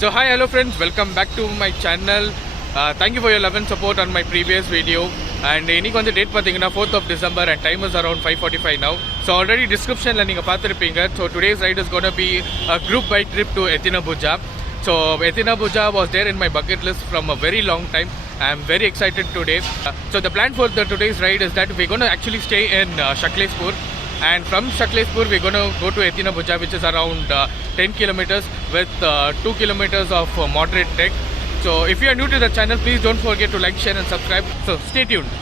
So hi, hello friends, welcome back to my channel. Thank you for your love and support on my previous video. And இன்னைக்கு வந்து date பார்த்தீங்கன்னா 4th of December and time is around 5:45 now. So already descriptionல நீங்கள் பார்த்துருப்பீங்க. So today's ride is going to be a group bike trip to Ethinapuja. So Ethinapuja was there in my bucket list from a very long time. I'm very excited today. So the plan for today's ride is that we're going to actually stay in Shakleshpur. And from Shakleshpur we're going to go to Ethinapuja, which is around 10 kilometers with 2 kilometers of moderate trek. So if you are new to the channel, please don't forget to like, share and subscribe. So stay tuned.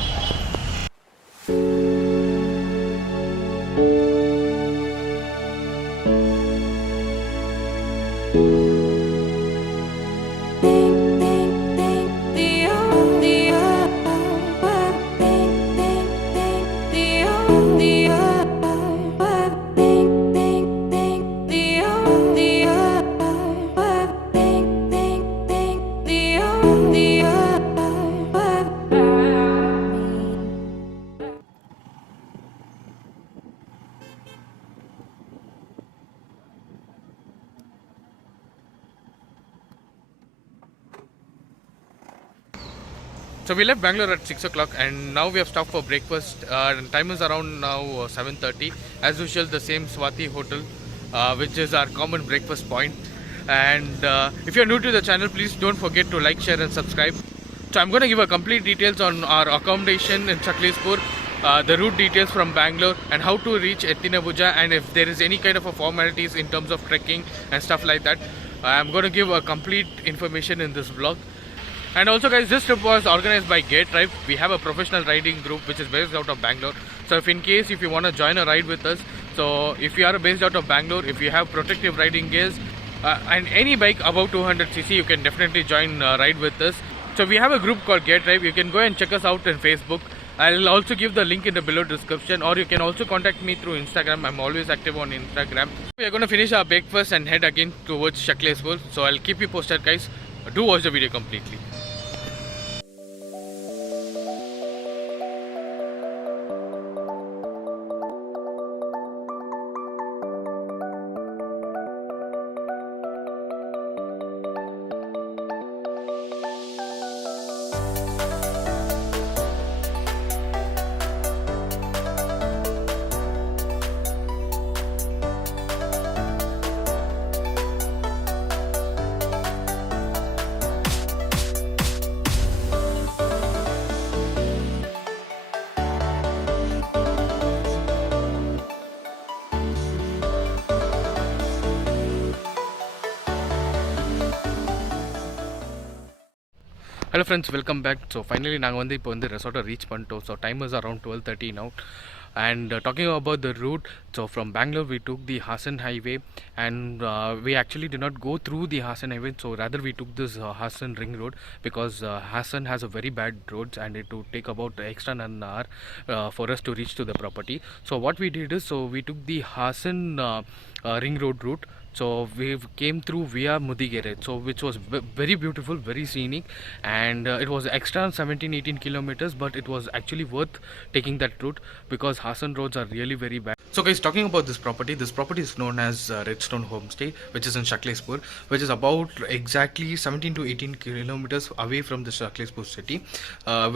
So we left Bangalore at 6 o'clock and now we have stopped for breakfast. Time is around now 7:30. As usual, the same Swati Hotel, which is our common breakfast point. And if you are new to the channel, please don't forget to like, share and subscribe. So I'm going to give a complete details on our accommodation in Shakleshpur, the route details from Bangalore and how to reach Ethinapuja, and if there is any kind of a formalities in terms of trekking and stuff like that. I'm going to give a complete information in this vlog. And also guys, this trip was organized by Gate Drive. We have a professional riding group which is based out of Bangalore. So if you want to join a ride with us, so if you are based out of Bangalore, if you have protective riding gears and any bike above 200cc, you can definitely join ride with us. So we have a group called Gate Drive. You can go and check us out on Facebook. I'll also give the link in the below description, or you can also contact me through Instagram. I'm always active on Instagram. We are going to finish our breakfast and head again towards Shakleshpur. So I'll keep you posted guys. Do watch the video completely. Hello friends, welcome back. So finally நாங்கள் வந்து இப்போ வந்து ரெசார்ட்டை reach பண்ணிட்டோம். So time is around 12:30 now. And talking about the route, so from Bangalore we took the Hassan highway, and we actually did not go through the Hassan highway, so rather we took this Hassan ring road, because Hassan has a very bad roads and it would take about extra an hour for us to reach to the property. So what we did is, so we took the Hassan ring road route. So we came through via Mudigere, so which was very beautiful, very scenic, and it was extra 17-18 kilometers, but it was actually worth taking that route because Hassan roads are really very bad. So guys, talking about this property is known as Redstone Homestay, which is in Shakleshpur, which is about exactly 17 to 18 kilometers away from the Shakleshpur city,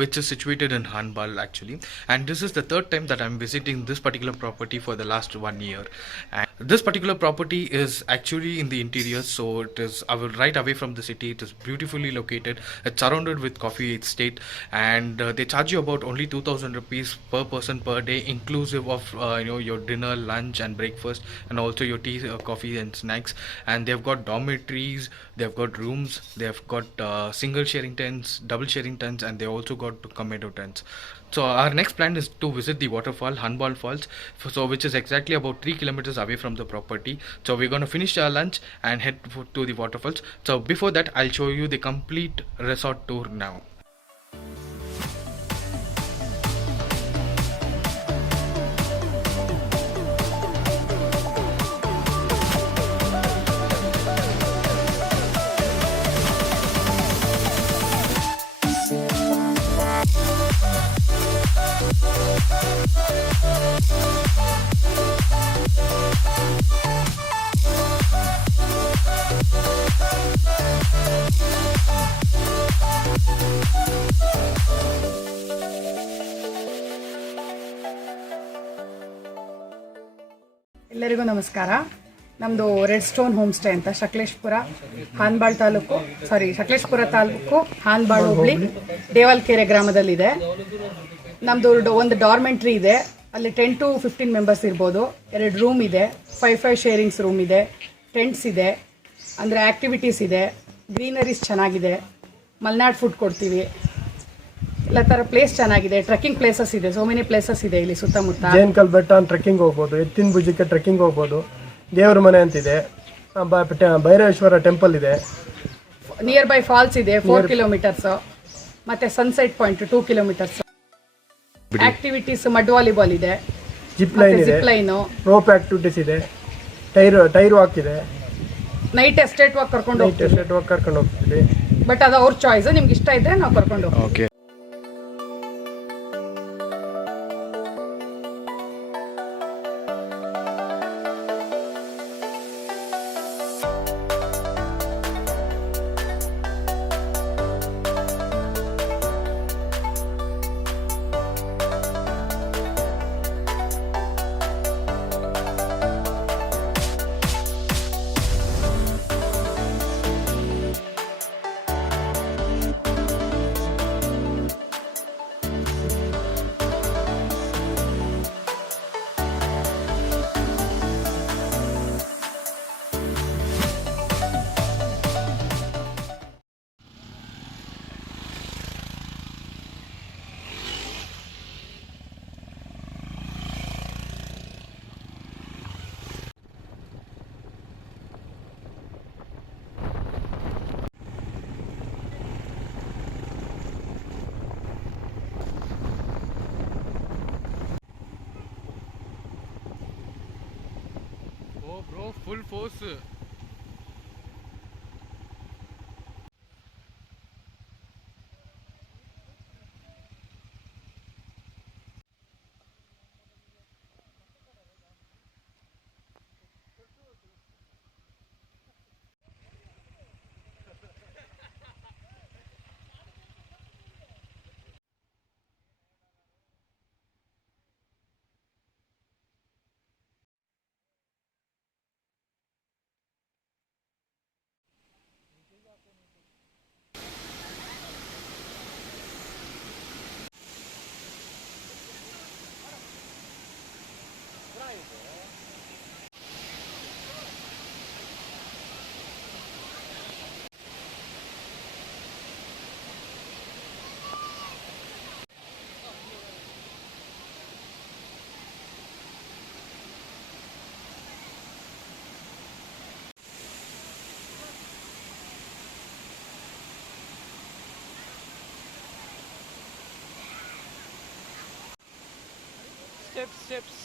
which is situated in Hanbal actually. And this is the third time that I'm visiting this particular property for the last 1 year. And this particular property is actually in the interior, so it is right away from the city. It is beautifully located. It's surrounded with coffee estate, and they charge you about only 2,000 rupees per person per day, inclusive of your dinner, lunch and breakfast, and also your tea, coffee and snacks. And they've got dormitories, they've got rooms, they've got single sharing tents, double sharing tents, and they also got commando tents. So our next plan is to visit the waterfall, Hanbal Falls, so which is exactly about 3 kilometers away from the property. So we're going to finish our lunch and head to the waterfalls. So before that, I'll show you the complete resort tour now. ಎಲ್ಲರಿಗೂ ನಮಸ್ಕಾರ. ನಮ್ಮದು red stone home stay ಅಂತ ಸಕಲೇಶಪುರ ತಾಲೂಕು ಹಾನ್ಬಾಳ್ ಹೋಬಳಿ ದೇವಲ್ಕೆರೆ ಗ್ರಾಮದಲ್ಲಿದೆ. ನಮ್ಮದು ಒಂದು ಡಾರ್ಮೆಂಟ್ರಿ ಇದೆ, ಅಲ್ಲಿ 10 to 15 members ಇರ್ಬೋದು. 2 room ಇದೆ, 5 ಶೇರಿಂಗ್ಸ್ ರೂಮ್ ಇದೆ, ಟೆಂಟ್ಸ್ ಇದೆ, ಅಂದರೆ ಆ್ಯಕ್ಟಿವಿಟೀಸ್ ಇದೆ, ಗ್ರೀನರೀಸ್ ಚೆನ್ನಾಗಿದೆ, ಮಲ್ನಾಡ್ ಫುಡ್ ಕೊಡ್ತೀವಿ. ಎಲ್ಲ ಥರ ಪ್ಲೇಸ್ ಚೆನ್ನಾಗಿದೆ, ಟ್ರೆಕ್ಕಿಂಗ್ ಪ್ಲೇಸಸ್ ಇದೆ, ಸೋ ಮೆನಿ ಪ್ಲೇಸಸ್ ಇದೆ ಇಲ್ಲಿ ಸುತ್ತಮುತ್ತ. ಜೇನ್ಕಲ್ ಬೆಟ್ಟ ಟ್ರೆಕ್ಕಿಂಗ್ ಹೋಗ್ಬೋದು, ಎತ್ತಿನ ಭುಜಕ್ಕೆ ಟ್ರೆಕ್ಕಿಂಗ್ ಹೋಗ್ಬೋದು, ದೇವ್ರ ಮನೆ ಅಂತಿದೆ, ಭೈರವೇಶ್ವರ ಟೆಂಪಲ್ ಇದೆ, ನಿಯರ್ ಬೈ ಫಾಲ್ಸ್ ಇದೆ 4 ಕಿಲೋಮೀಟರ್ಸ್, ಮತ್ತೆ sunset point 2 kilometres. Activities mud volleyball ಇದೆ, ಜಿಪ್ ಲೈನ್, ರೋಪ್ ಆಕ್ಟಿವಿಟೀಸ್ ಇದೆ, ಟೈರ್ ವಾಕ್ ಇದೆ, ನೈಟ್ ಎಸ್ಟೇಟ್ ವಾಕ್ ಕರ್ಕೊಂಡು ಹೋಗ್ತೀವಿ. ಬಟ್ ಅದು ಅವ್ರ ಚಾಯ್ಸ್, ನಿಮ್ಗೆ ಇಷ್ಟ ಇದ್ರೆ ನಾವು ಕರ್ಕೊಂಡು ಹೋಗ್ತೀವಿ. Bro, full force. Steps.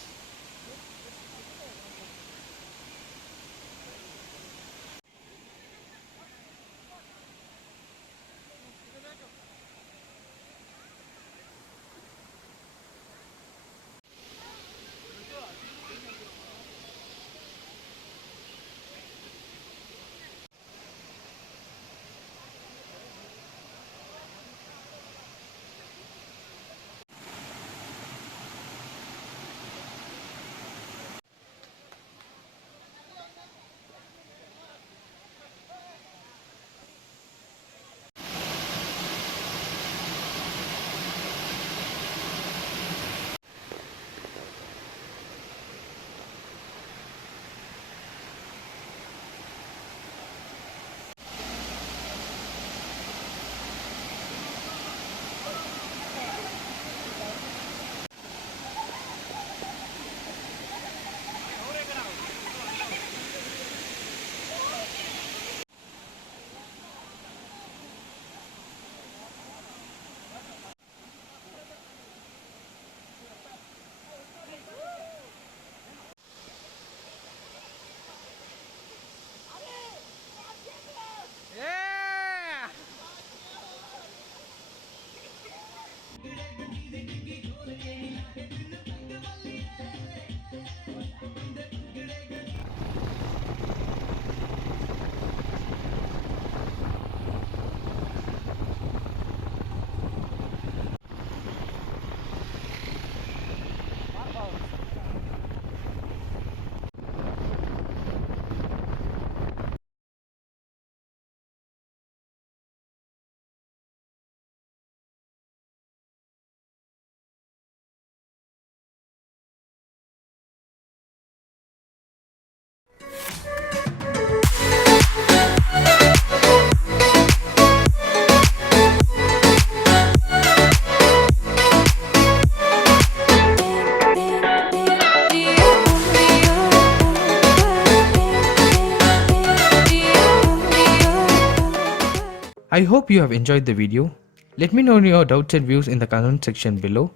I hope you have enjoyed the video. Let me know your doubts and views in the comment section below.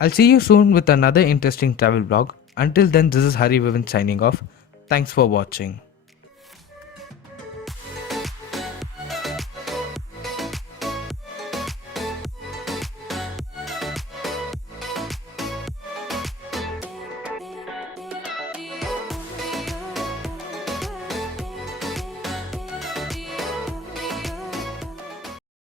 I'll see you soon with another interesting travel vlog. Until then, this is Hari Vivan signing off. Thanks for watching.